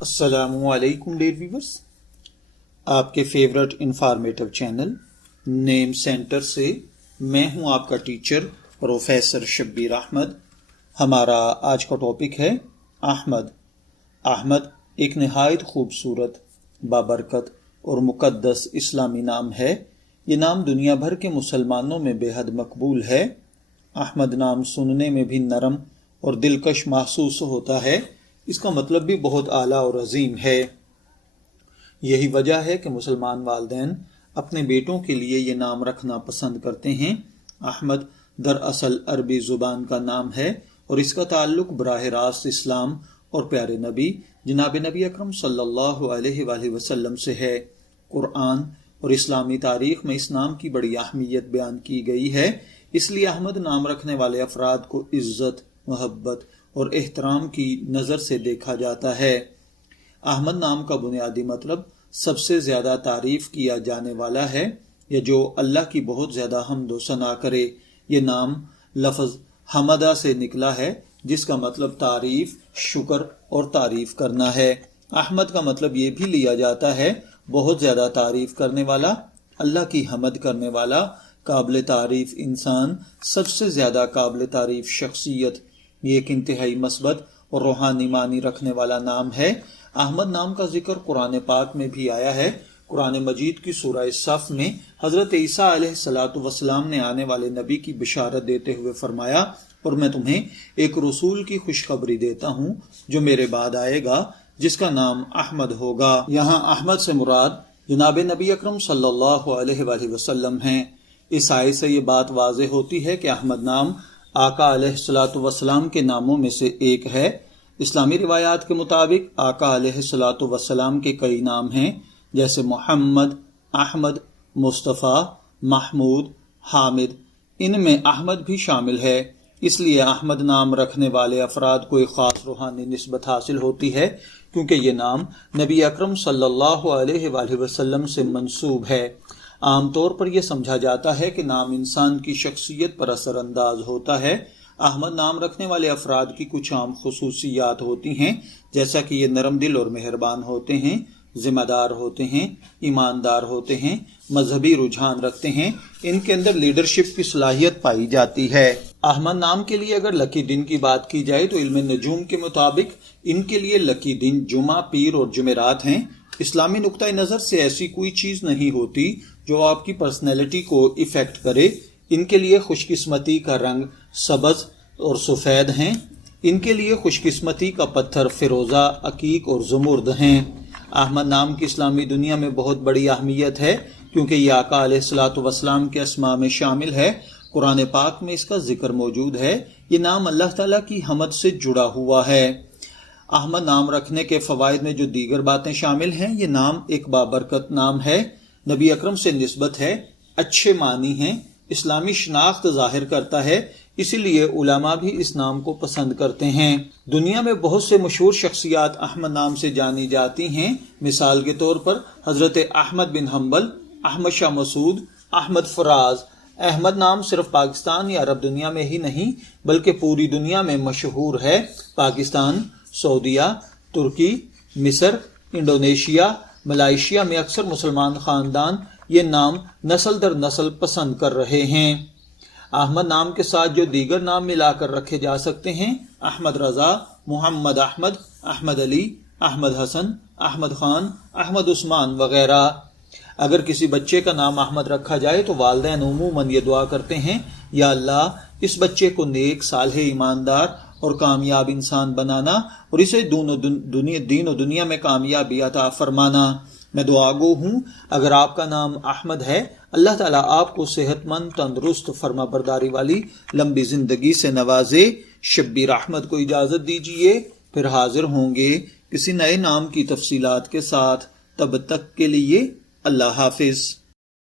السلام علیکم dear viewers, آپ کے فیورٹ انفارمیٹو چینل نیم سینٹر سے میں ہوں آپ کا ٹیچر پروفیسر شبیر احمد۔ ہمارا آج کا ٹاپک ہے احمد۔ احمد ایک نہایت خوبصورت، بابرکت اور مقدس اسلامی نام ہے۔ یہ نام دنیا بھر کے مسلمانوں میں بے حد مقبول ہے۔ احمد نام سننے میں بھی نرم اور دلکش محسوس ہوتا ہے۔ اس کا مطلب بھی بہت اعلیٰ اور عظیم ہے۔ یہی وجہ ہے کہ مسلمان والدین اپنے بیٹوں کے لیے یہ نام رکھنا پسند کرتے ہیں۔ احمد دراصل عربی زبان کا نام ہے اور اس کا تعلق براہ راست اسلام اور پیارے نبی جناب نبی اکرم صلی اللہ علیہ وآلہ وسلم سے ہے۔ قرآن اور اسلامی تاریخ میں اس نام کی بڑی اہمیت بیان کی گئی ہے، اس لیے احمد نام رکھنے والے افراد کو عزت، محبت اور احترام کی نظر سے دیکھا جاتا ہے۔ احمد نام کا بنیادی مطلب سب سے زیادہ تعریف کیا جانے والا ہے، یا جو اللہ کی بہت زیادہ حمد و ثنا کرے۔ یہ نام لفظ حمدہ سے نکلا ہے، جس کا مطلب تعریف، شکر اور تعریف کرنا ہے۔ احمد کا مطلب یہ بھی لیا جاتا ہے بہت زیادہ تعریف کرنے والا، اللہ کی حمد کرنے والا، قابل تعریف انسان، سب سے زیادہ قابل تعریف شخصیت۔ یہ ایک انتہائی مثبت اور روحانی معنی رکھنے والا نام ہے۔ احمد نام کا ذکر قرآن پاک میں بھی آیا ہے۔ قرآن مجید کی سورہ صف میں حضرت عیسیٰ علیہ السلام نے آنے والے نبی کی بشارت دیتے ہوئے فرمایا، اور میں تمہیں ایک رسول کی خوشخبری دیتا ہوں جو میرے بعد آئے گا، جس کا نام احمد ہوگا۔ یہاں احمد سے مراد جناب نبی اکرم صلی اللہ علیہ وآلہ وسلم ہیں۔ اس آیت سے یہ بات واضح ہوتی ہے کہ احمد نام آقا علیہ السلام کے ناموں میں سے ایک ہے۔ اسلامی روایات کے مطابق آقا علیہ السلام کے کئی نام ہیں، جیسے محمد، احمد، مصطفیٰ، محمود، حامد۔ ان میں احمد بھی شامل ہے۔ اس لیے احمد نام رکھنے والے افراد کو ایک خاص روحانی نسبت حاصل ہوتی ہے، کیونکہ یہ نام نبی اکرم صلی اللہ علیہ وآلہ وسلم سے منسوب ہے۔ عام طور پر یہ سمجھا جاتا ہے کہ نام انسان کی شخصیت پر اثر انداز ہوتا ہے۔ احمد نام رکھنے والے افراد کی کچھ عام خصوصیات ہوتی ہیں، جیسا کہ یہ نرم دل اور مہربان ہوتے ہیں، ذمہ دار ہوتے ہیں، ایماندار ہوتے ہیں، مذہبی رجحان رکھتے ہیں، ان کے اندر لیڈرشپ کی صلاحیت پائی جاتی ہے۔ احمد نام کے لیے اگر لکی دن کی بات کی جائے تو علم نجوم کے مطابق ان کے لیے لکی دن جمعہ، پیر اور جمعرات ہیں۔ اسلامی نقطۂ نظر سے ایسی کوئی چیز نہیں ہوتی جو آپ کی پرسنالٹی کو افیکٹ کرے۔ ان کے لیے خوش قسمتی کا رنگ سبز اور سفید ہیں۔ ان کے لیے خوش قسمتی کا پتھر فیروزہ، عقیق اور زمرد ہیں۔ احمد نام کی اسلامی دنیا میں بہت بڑی اہمیت ہے، کیونکہ یہ آقا علیہ السلام کے اسماء میں شامل ہے۔ قرآن پاک میں اس کا ذکر موجود ہے۔ یہ نام اللہ تعالیٰ کی حمد سے جڑا ہوا ہے۔ احمد نام رکھنے کے فوائد میں جو دیگر باتیں شامل ہیں، یہ نام ایک بابرکت نام ہے، نبی اکرم سے نسبت ہے، اچھے معنی ہیں، اسلامی شناخت ظاہر کرتا ہے، اسی لیے علماء بھی اس نام کو پسند کرتے ہیں۔ دنیا میں بہت سے مشہور شخصیات احمد نام سے جانی جاتی ہیں۔ مثال کے طور پر حضرت احمد بن حنبل، احمد شاہ مسعود، احمد فراز۔ احمد نام صرف پاکستان یا عرب دنیا میں ہی نہیں بلکہ پوری دنیا میں مشہور ہے۔ پاکستان، سعودیہ، ترکی، مصر، انڈونیشیا، ملائیشیا میں اکثر مسلمان خاندان یہ نام نسل در نسل پسند کر رہے ہیں۔ احمد نام کے ساتھ جو دیگر نام ملا کر رکھے جا سکتے ہیں، احمد رضا، محمد احمد، احمد علی، احمد حسن، احمد خان، احمد عثمان وغیرہ۔ اگر کسی بچے کا نام احمد رکھا جائے تو والدین عموماً یہ دعا کرتے ہیں، یا اللہ اس بچے کو نیک، صالح، ایماندار اور کامیاب انسان بنانا اور اسے دین و دنیا میں کامیابی عطا فرمانا۔ میں دعا گو ہوں، اگر آپ کا نام احمد ہے، اللہ تعالیٰ آپ کو صحت مند، تندرست، فرما برداری والی لمبی زندگی سے نوازے۔ شبیر احمد کو اجازت دیجیے، پھر حاضر ہوں گے کسی نئے نام کی تفصیلات کے ساتھ۔ تب تک کے لیے اللہ حافظ۔